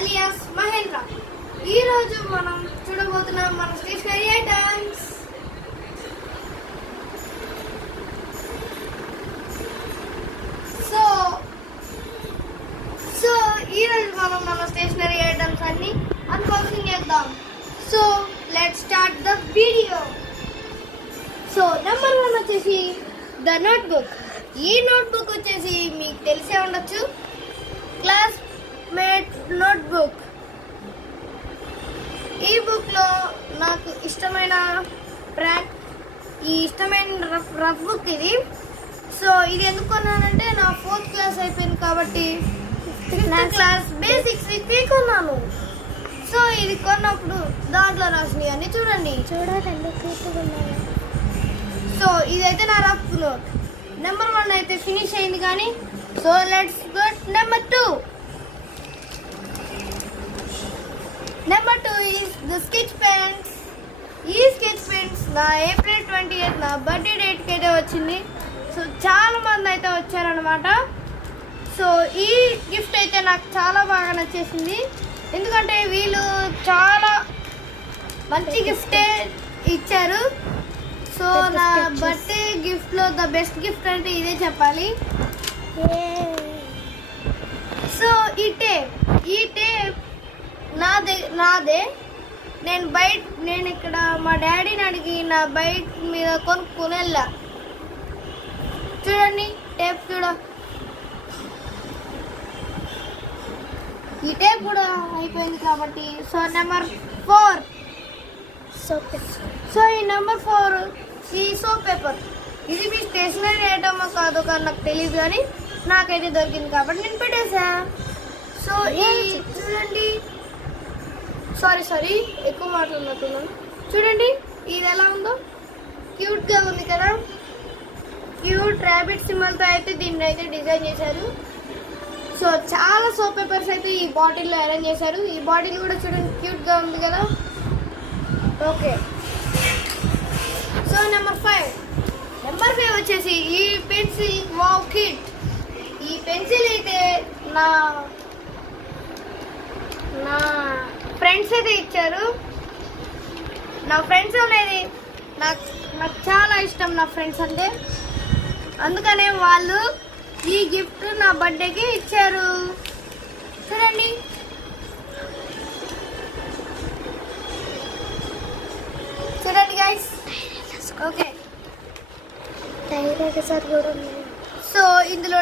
Alias Mahindra. ఈరోజు మనం చూడబోతున్నాం మన స్టేషనరీ ఐటమ్స్. సో ఈరోజు మనం మన స్టేషనరీ ఐటమ్స్ అన్ని అన్బాక్సింగ్ చేద్దాం. So let's start the video. So number 1 వచ్చేసి ద నోట్బుక్. ఈ నోట్బుక్ వచ్చేసి మీకు తెలిసే ఉండొచ్చు, క్లాస్మేట్ నోట్బుక్. ఈ బుక్లో నాకు ఇష్టమైన బ్రాండ్, ఈ ఇష్టమైన రఫ్ బుక్ ఇది. సో ఇది ఎందుకు కొన్నానంటే నా 4th క్లాస్ అయిపోయింది కాబట్టి 5th క్లాస్ బేసిక్స్ కొన్నాను. సో ఇది కొన్నప్పుడు దాంట్లో రాసినవి అన్ని చూడండి. సో ఇదైతే నా రఫ్ నోట్. నెంబర్ 1 అయితే ఫినిష్ అయింది కానీ. So let's go number 2. Number 2 is the sketch pens. ఈ స్కెచ్ పెన్స్ నా April 28 నా బర్త్డే డేట్కి అయితే వచ్చింది. సో చాలా మంది అయితే వచ్చారనమాట. సో ఈ గిఫ్ట్ అయితే నాకు చాలా బాగా నచ్చేసింది, ఎందుకంటే వీళ్ళు చాలా మంచి గిఫ్టే ఇచ్చారు. సో నా బర్త్డే గిఫ్ట్లో ద బెస్ట్ గిఫ్ట్ అంటే ఇదే చెప్పాలి. సో ఈ టేప్ నాదే. నేను ఇక్కడ మా డాడీని అడిగి నా బైక్ మీద కొనుక్కొని వెళ్ళా. చూడండి టేప్ కూడా, ఈ టేప్ కూడా అయిపోయింది కాబట్టి. సో నెంబర్ 4 సో ఈ నెంబర్ 4 ఈ సోప్ పేపర్. ఇది మీ స్టేషనరీ ఐటమ్ కాదు కానీ నాకు తెలియదు, కానీ నాకైతే దొరికింది కాబట్టి నేను పెట్టేసా. సో ఈ చూడండి, సారీ ఎక్కువ మాట్లాడుతున్నాను. చూడండి ఇది ఎలా ఉందో, క్యూట్గా ఉంది కదా. క్యూట్ ర్యాబిట్ సింబల్తో అయితే దీన్ని అయితే డిజైన్ చేశారు. సో చాలా సోప్ పేపర్స్ అయితే ఈ బాటిల్లో అరేంజ్ చేశారు. ఈ బాటిల్ కూడా చూడండి క్యూట్గా ఉంది కదా. ఓకే, సో నెంబర్ 5 వచ్చేసి ఈ పెన్సిల్. Wow kit. ఈ పెన్సిల్ అయితే నా ఫ్రెండ్స్ అయితే ఇచ్చారు. నా ఫ్రెండ్స్ అనేది నాకు చాలా ఇష్టం, నా ఫ్రెండ్స్ అంటే. అందుకనే వాళ్ళు ఈ గిఫ్ట్ నా బర్త్డేకి ఇచ్చారు. చూడండి గైస్. ఓకే, సో ఇందులో